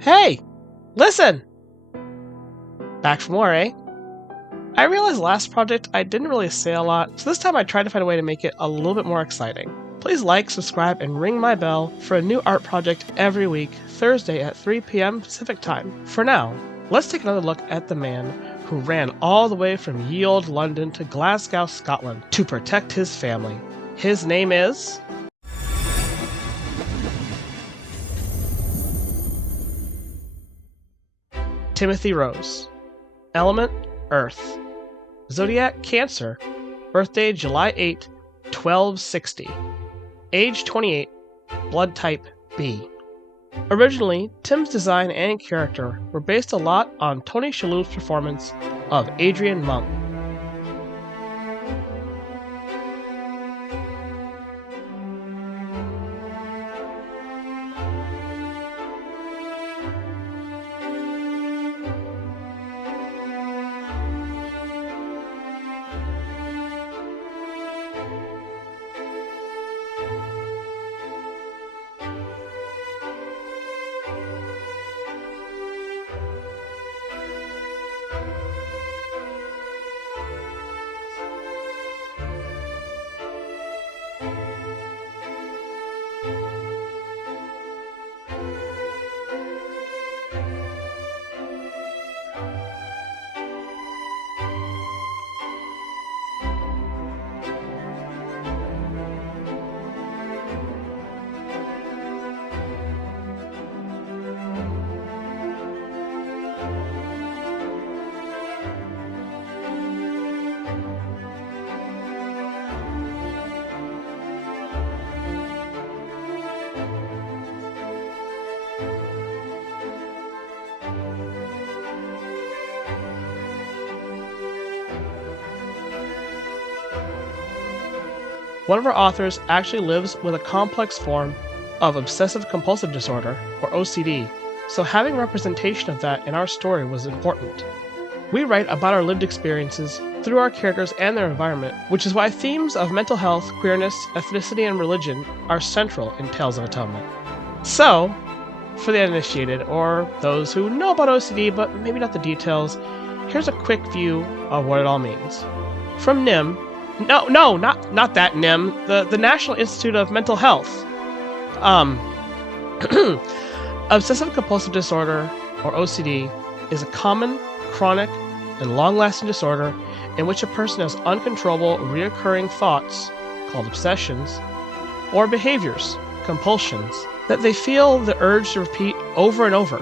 Hey, listen! Back for more, eh? I realized last project I didn't really say a lot, so this time I tried to find a way to make it a little bit more exciting. Please like, subscribe, and ring my bell for a new art project every week, Thursday at 3 p.m. Pacific Time. For now, let's take another look at the man who ran all the way from ye olde London to Glasgow, Scotland, to protect his family. His name is... Timothy Rose. Element, Earth. Zodiac, Cancer. Birthday, July 8, 1260. Age, 28. Blood type, B. Originally, Tim's design and character were based a lot on Tony Shalhoub's performance of Adrian Monk. One of our authors actually lives with a complex form of obsessive compulsive disorder, or OCD, so having representation of that in our story was important. We write about our lived experiences through our characters and their environment, which is why themes of mental health, queerness, ethnicity, and religion are central in Tales of Atonement. So, for the uninitiated, or those who know about OCD but maybe not the details, here's a quick view of what it all means. From NIM, not that NIM, the National Institute of Mental Health. Obsessive compulsive disorder, or OCD, is a common, chronic, and long-lasting disorder in which a person has uncontrollable, reoccurring thoughts, called obsessions, or behaviors, compulsions, that they feel the urge to repeat over and over.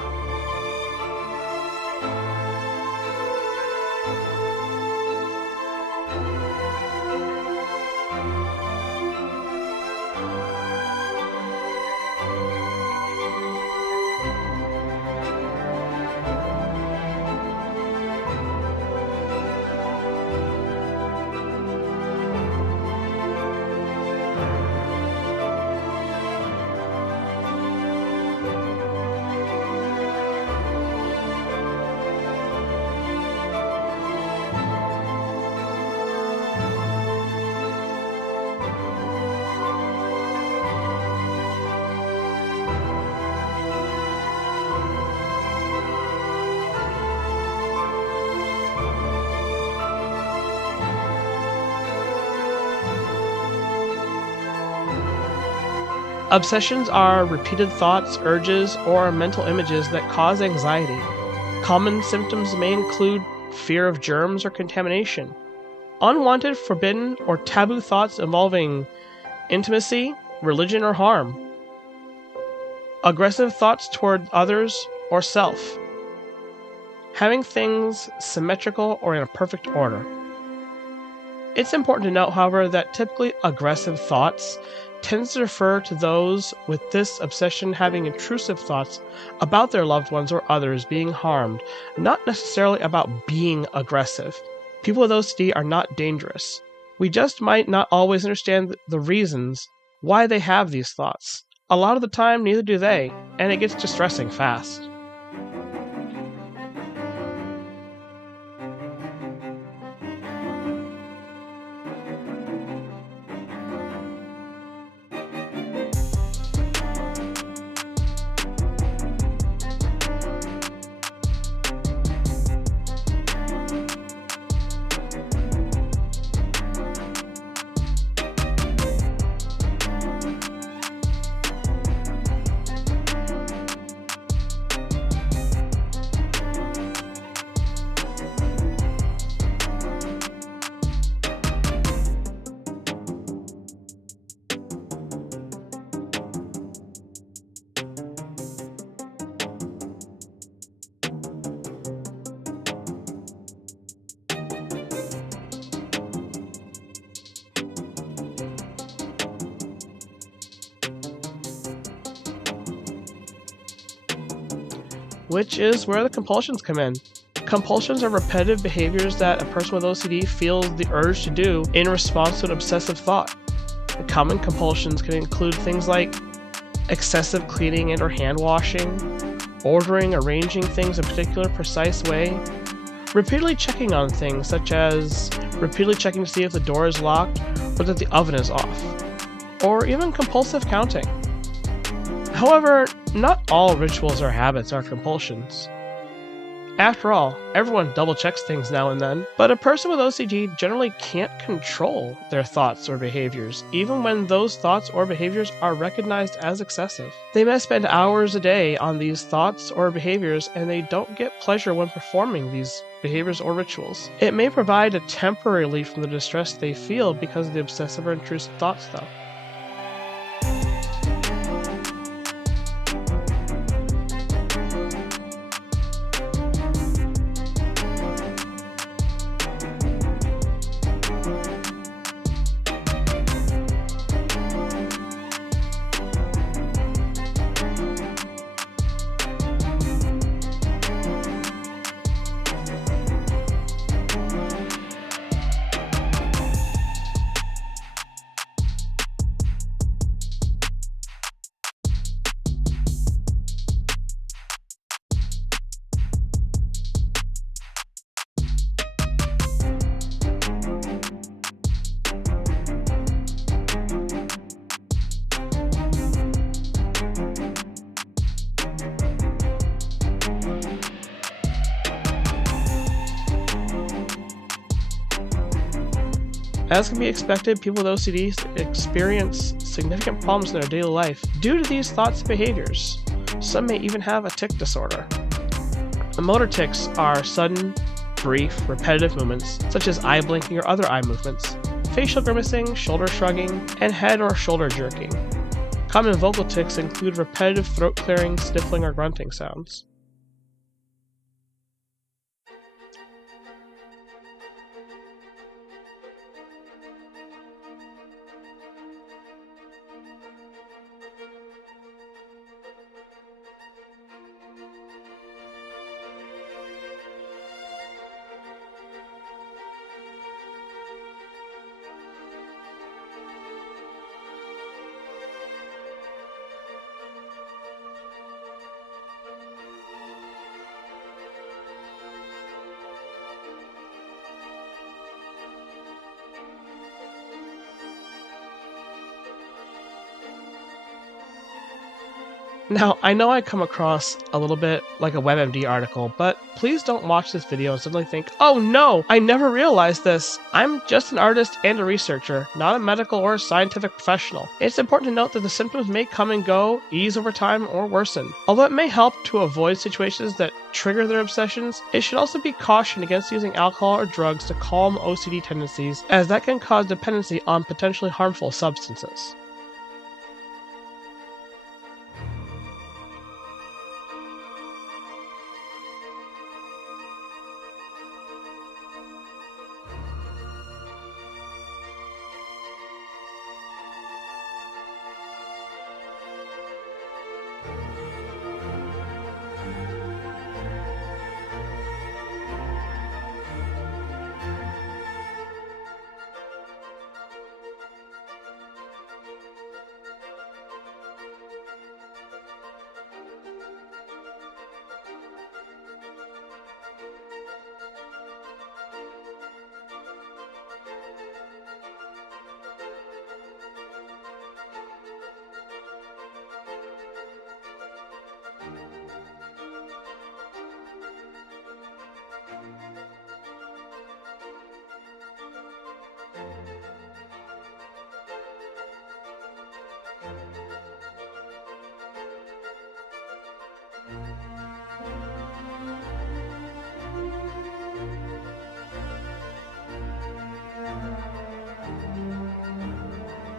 Obsessions are repeated thoughts, urges, or mental images that cause anxiety. Common symptoms may include fear of germs or contamination, unwanted, forbidden, or taboo thoughts involving intimacy, religion, or harm, aggressive thoughts toward others or self, having things symmetrical or in a perfect order. It's important to note, however, that typically aggressive thoughts tends to refer to those with this obsession having intrusive thoughts about their loved ones or others being harmed, not necessarily about being aggressive. People with OCD are not dangerous. We just might not always understand the reasons why they have these thoughts. A lot of the time, neither do they, and it gets distressing fast. which is where the compulsions come in. Compulsions are repetitive behaviors that a person with OCD feels the urge to do in response to an obsessive thought. Common compulsions can include things like excessive cleaning and or hand washing, ordering, arranging things a particular precise way, repeatedly checking on things such as repeatedly checking to see if the door is locked or that the oven is off, or even compulsive counting. However, not all rituals or habits are compulsions. After all, everyone double-checks things now and then, but a person with OCD generally can't control their thoughts or behaviors, even when those thoughts or behaviors are recognized as excessive. They may spend hours a day on these thoughts or behaviors, and they don't get pleasure when performing these behaviors or rituals. It may provide a temporary relief from the distress they feel because of the obsessive or intrusive thoughts, though. As can be expected, people with OCD experience significant problems in their daily life due to these thoughts and behaviors. Some may even have a tic disorder. The motor tics are sudden, brief, repetitive movements, such as eye blinking or other eye movements, facial grimacing, shoulder shrugging, and head or shoulder jerking. Common vocal tics include repetitive throat clearing, sniffling, or grunting sounds. Now, I know I come across a little bit like a WebMD article, but please don't watch this video and suddenly think, oh no, I never realized this. I'm just an artist and a researcher, not a medical or scientific professional. It's important to note that the symptoms may come and go, ease over time, or worsen. Although it may help to avoid situations that trigger their obsessions, it should also be cautioned against using alcohol or drugs to calm OCD tendencies, as that can cause dependency on potentially harmful substances.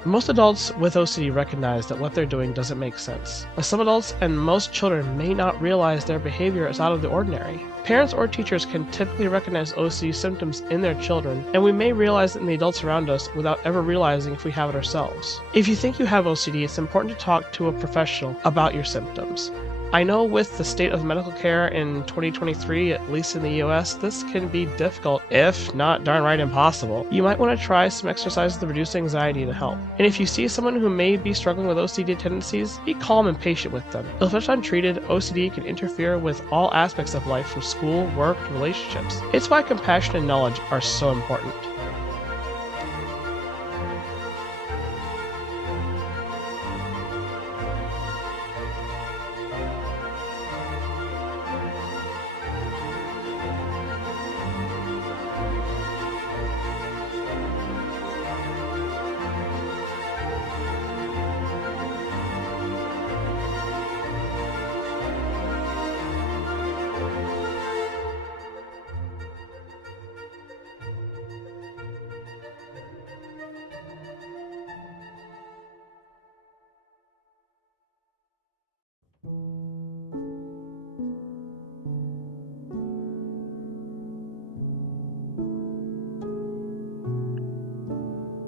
Most adults with OCD recognize that what they're doing doesn't make sense. But some adults and most children may not realize their behavior is out of the ordinary. Parents or teachers can typically recognize OCD symptoms in their children, and we may realize it in the adults around us without ever realizing if we have it ourselves. If you think you have OCD, it's important to talk to a professional about your symptoms. I know with the state of medical care in 2023, at least in the US, this can be difficult, if not darn right impossible. You might want to try some exercises to reduce anxiety to help. And if you see someone who may be struggling with OCD tendencies, be calm and patient with them. If left untreated, OCD can interfere with all aspects of life from school, work, to relationships. It's why compassion and knowledge are so important.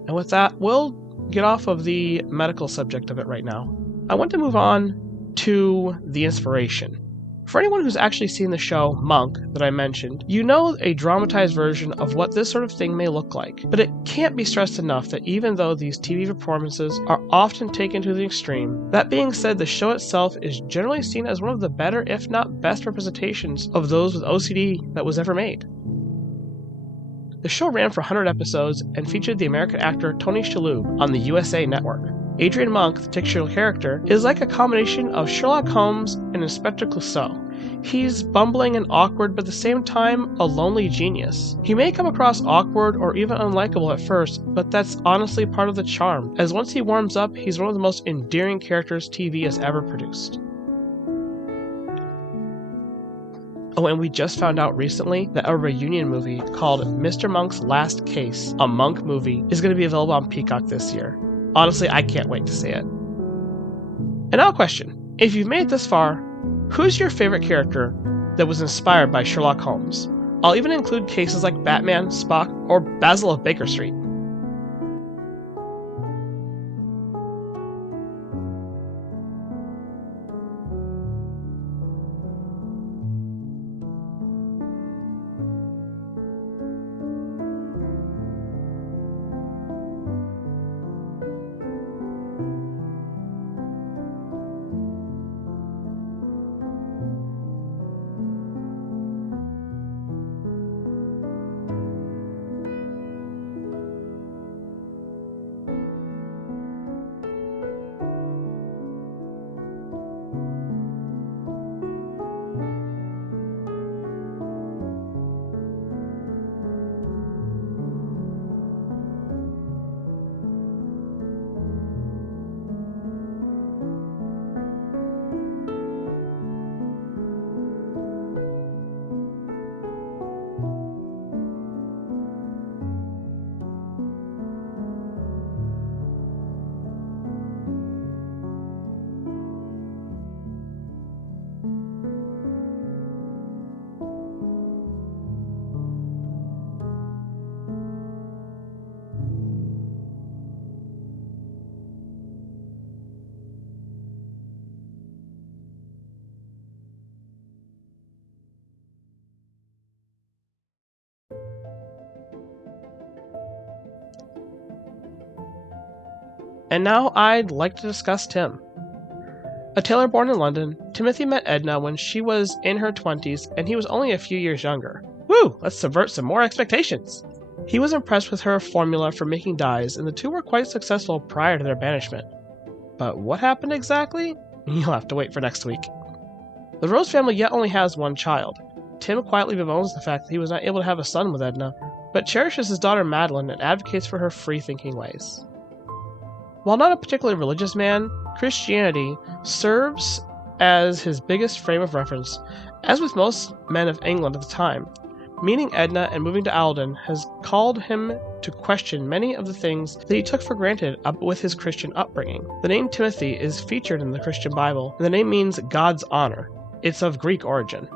And with that, we'll get off of the medical subject of it right now. I want to move on to the inspiration. For anyone who's actually seen the show Monk that I mentioned, you know a dramatized version of what this sort of thing may look like. But it can't be stressed enough that even though these TV performances are often taken to the extreme, that being said, the show itself is generally seen as one of the better, if not best, representations of those with OCD that was ever made. The show ran for 100 episodes and featured the American actor Tony Shalhoub on the USA Network. Adrian Monk, the titular character, is like a combination of Sherlock Holmes and Inspector Clouseau. He's bumbling and awkward, but at the same time, a lonely genius. He may come across awkward or even unlikable at first, but that's honestly part of the charm, as once he warms up, he's one of the most endearing characters TV has ever produced. Oh, and we just found out recently that a reunion movie called Mr. Monk's Last Case, a Monk movie, is going to be available on Peacock this year. Honestly, I can't wait to see it. And now a question. If you've made it this far, who's your favorite character that was inspired by Sherlock Holmes? I'll even include cases like Batman, Spock, or Basil of Baker Street. And now I'd like to discuss Tim. A tailor born in London, Timothy met Edna when she was in her 20s and he was only a few years younger. Woo! Let's subvert some more expectations! He was impressed with her formula for making dyes, and the two were quite successful prior to their banishment. But what happened exactly? You'll have to wait for next week. The Rose family yet only has one child. Tim quietly bemoans the fact that he was not able to have a son with Edna, but cherishes his daughter Madeline and advocates for her free-thinking ways. While not a particularly religious man, Christianity serves as his biggest frame of reference, as with most men of England at the time. Meeting Edna and moving to Alden has called him to question many of the things that he took for granted with his Christian upbringing. The name Timothy is featured in the Christian Bible, and the name means God's honor. It's of Greek origin.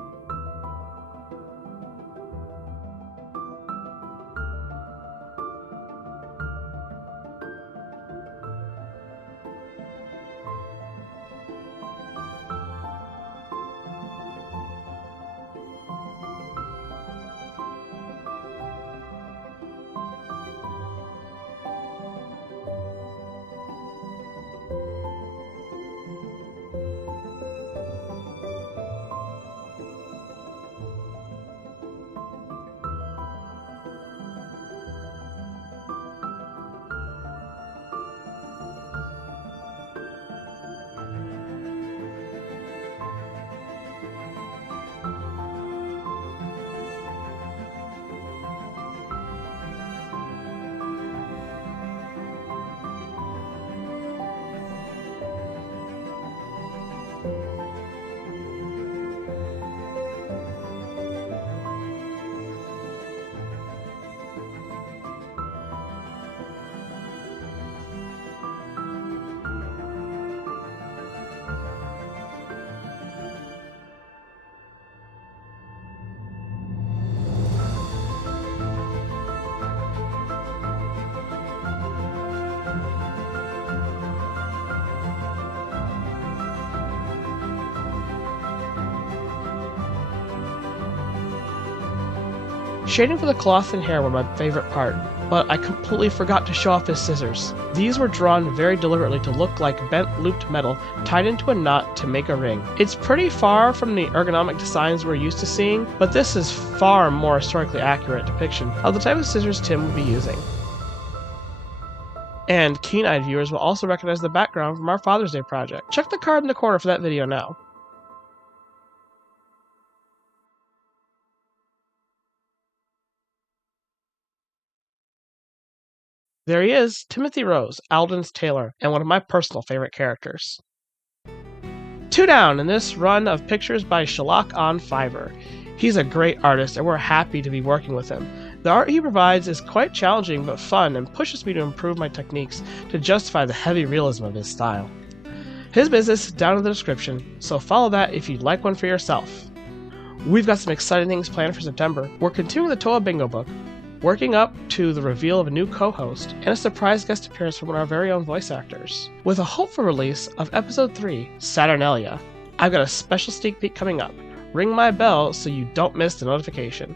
Shading for the cloth and hair were my favorite part, but I completely forgot to show off his scissors. These were drawn very deliberately to look like bent looped metal tied into a knot to make a ring. It's pretty far from the ergonomic designs we're used to seeing, but this is far more historically accurate depiction of the type of scissors Tim would be using. And keen-eyed viewers will also recognize the background from our Father's Day project. Check the card in the corner for that video now. There he is, Timothy Rose, Alden's tailor, and one of my personal favorite characters. 2 down in this run of pictures by Shalak on Fiverr. He's a great artist and we're happy to be working with him. The art he provides is quite challenging but fun and pushes me to improve my techniques to justify the heavy realism of his style. His business is down in the description, so follow that if you'd like one for yourself. We've got some exciting things planned for September. We're continuing the TOA bingo book, working up to the reveal of a new co-host, and a surprise guest appearance from one of our very own voice actors. With a hopeful release of Episode 3, Saturnalia, I've got a special sneak peek coming up. Ring my bell so you don't miss the notification.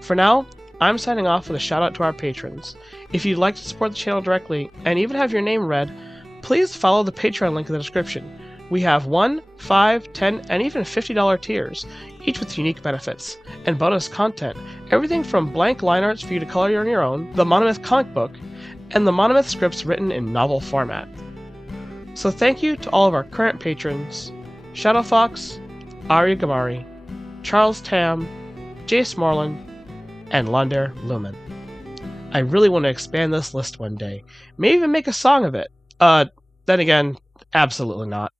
For now, I'm signing off with a shout out to our patrons. If you'd like to support the channel directly, and even have your name read, please follow the Patreon link in the description. We have $1, $5, $10, and even $50 tiers, each with unique benefits, and bonus content, everything from blank line arts for you to color on your own, the Monomyth comic book, and the Monomyth scripts written in novel format. So thank you to all of our current patrons, Shadow Fox, Ari Gamari, Charles Tam, Jace Morland, and Londer Lumen. I really want to expand this list one day, maybe even make a song of it. Then again, absolutely not.